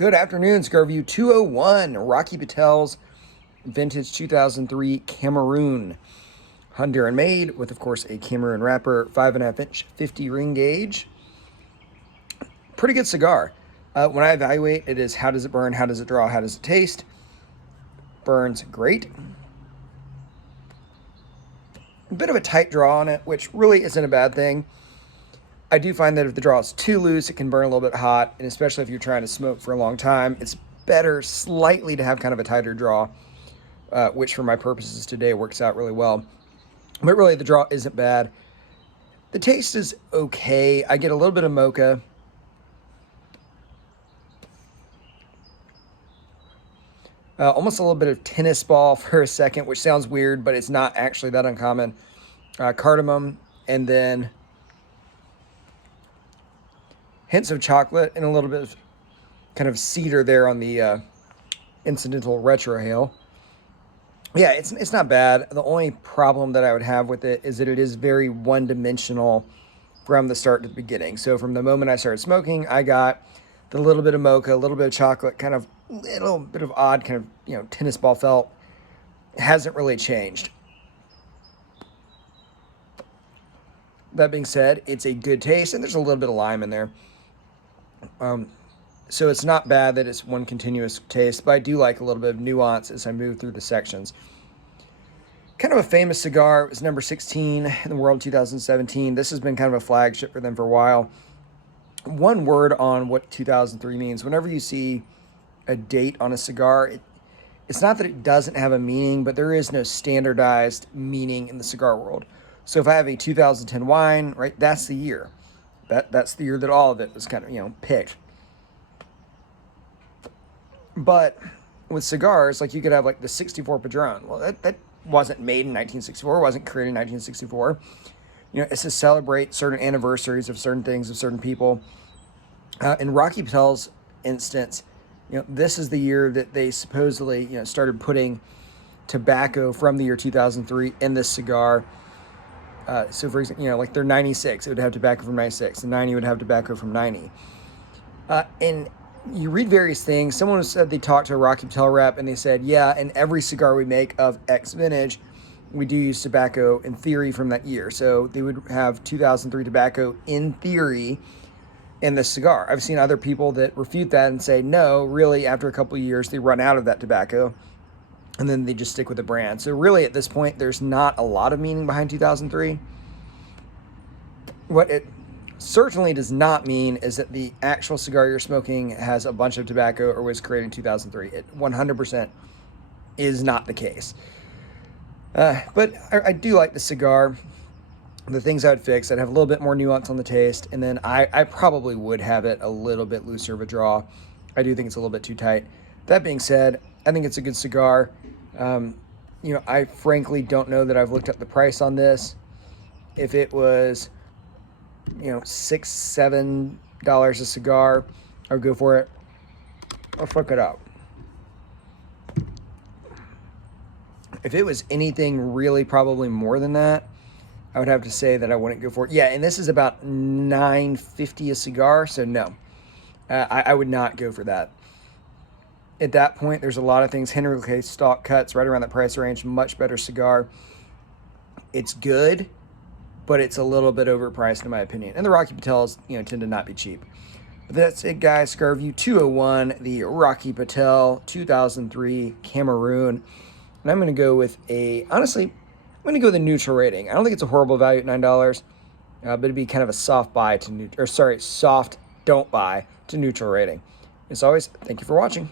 Good afternoon, Cigar Review 201, Rocky Patel's vintage 2003 Cameroon. Honduran made with, of course, a Cameroon wrapper, 5.5 inch, 50 ring gauge. Pretty good cigar. When I evaluate, it is how does it burn, how does it draw, how does it taste. Burns great. A bit of a tight draw on it, which really isn't a bad thing. I do find that if the draw is too loose, it can burn a little bit hot, and especially if you're trying to smoke for a long time, it's better slightly to have kind of a tighter draw, which for my purposes today works out really well. But really, the draw isn't bad. The taste is okay. I get a little bit of mocha. Almost a little bit of tennis ball for a second, which sounds weird, but it's not actually that uncommon. Cardamom, and then hints of chocolate and a little bit of kind of cedar there on the incidental retrohale. Yeah, it's not bad. The only problem that I would have with it is that it is very one-dimensional from the start to the beginning. So from the moment I started smoking, I got the little bit of mocha, a little bit of chocolate, kind of little bit of odd kind of, tennis ball felt. It hasn't really changed. That being said, it's a good taste, and there's a little bit of lime in there. So it's not bad that it's one continuous taste, but I do like a little bit of nuance as I move through the sections. Kind of a famous cigar. It was number 16 in the world in 2017. This has been kind of a flagship for them for a while. One word on what 2003 means. Whenever you see a date on a cigar, it's not that it doesn't have a meaning, but there is no standardized meaning in the cigar world. So if I have a 2010 wine, right, that's the year. That's the year that all of it was kind of, picked. But with cigars, like you could have like the 64 Padron. Well, that wasn't made in 1964, wasn't created in 1964. It's to celebrate certain anniversaries of certain things, of certain people. In Rocky Patel's instance, this is the year that they supposedly, started putting tobacco from the year 2003 in this cigar. So for example, like they're 96, it would have tobacco from 96, and 90 would have tobacco from 90. And you read various things. Someone said they talked to a Rocky Patel rep, and they said, yeah, in every cigar we make of X vintage, we do use tobacco in theory from that year. So they would have 2003 tobacco in theory in this cigar. I've seen other people that refute that and say, no, really, after a couple of years, they run out of that tobacco, and then they just stick with the brand. So really, at this point, there's not a lot of meaning behind 2003. What it certainly does not mean is that the actual cigar you're smoking has a bunch of tobacco or was created in 2003. It 100% is not the case. But I do like the cigar. The things I would fix, I'd have a little bit more nuance on the taste, and then I probably would have it a little bit looser of a draw. I do think it's a little bit too tight. That being said, I think it's a good cigar. I frankly don't know that I've looked up the price on this. If it was, $6-7 a cigar, I would go for it. Or fuck it up. If it was anything really probably more than that, I would have to say that I wouldn't go for it. Yeah, and this is about $9.50 a cigar, so no. I would not go for that. At that point, there's a lot of things. Henry K. stock cuts right around that price range. Much better cigar. It's good, but it's a little bit overpriced in my opinion. And the Rocky Patels, tend to not be cheap. But that's it, guys. Cigar Review 201, the Rocky Patel 2003 Cameroon. And I'm going to go with honestly, I'm going to go with a neutral rating. I don't think it's a horrible value at $9, but it'd be kind of a soft buy to soft don't buy to neutral rating. As always, thank you for watching.